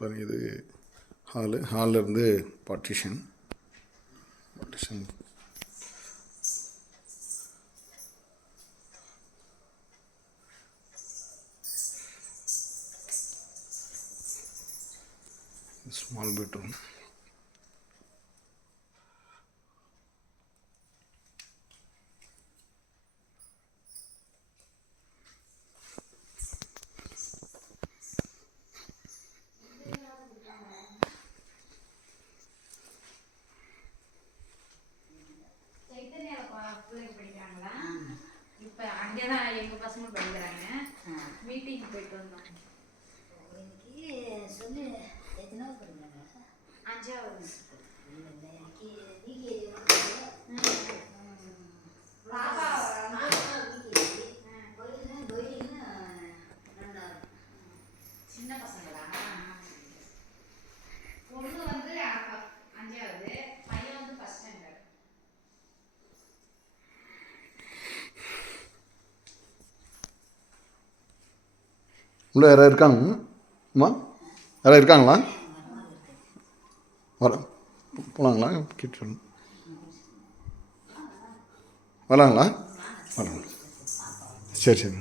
பாருங்கள், இது ஹாலிருந்து partition small bedroom. இப்போ அங்கே தான் எங்கள் பசங்க படிக்கிறாங்க. மீட்டிங் போயிட்டு வந்தோம். இன்னைக்கு சொல்லி எத்தனாவது படிக்கிறாங்க? 5வது. இல்லை இன்னைக்கு சின்ன பசங்களா? பொண்ணு வந்து 5வது, பையன் வந்து ஃபர்ஸ்ட் ஸ்டாண்டர்ட். உள்ள யாராவது இருக்காங்கம்மா? யாராவது இருக்காங்களா? வர போகலாங்களா? கேட்டு வரலாங்களா? வரலாம். சரி சரி.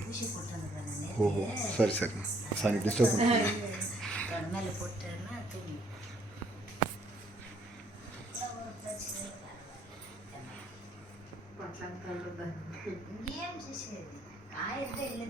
ஓஹோ, சரி சரி. சாரி, டிஸ்டர்ப் பண்ணுறேன். மேலே போட்டேன்னா தூங்கி ఇంకేం చేసేది కాయద్దే ఇల్లు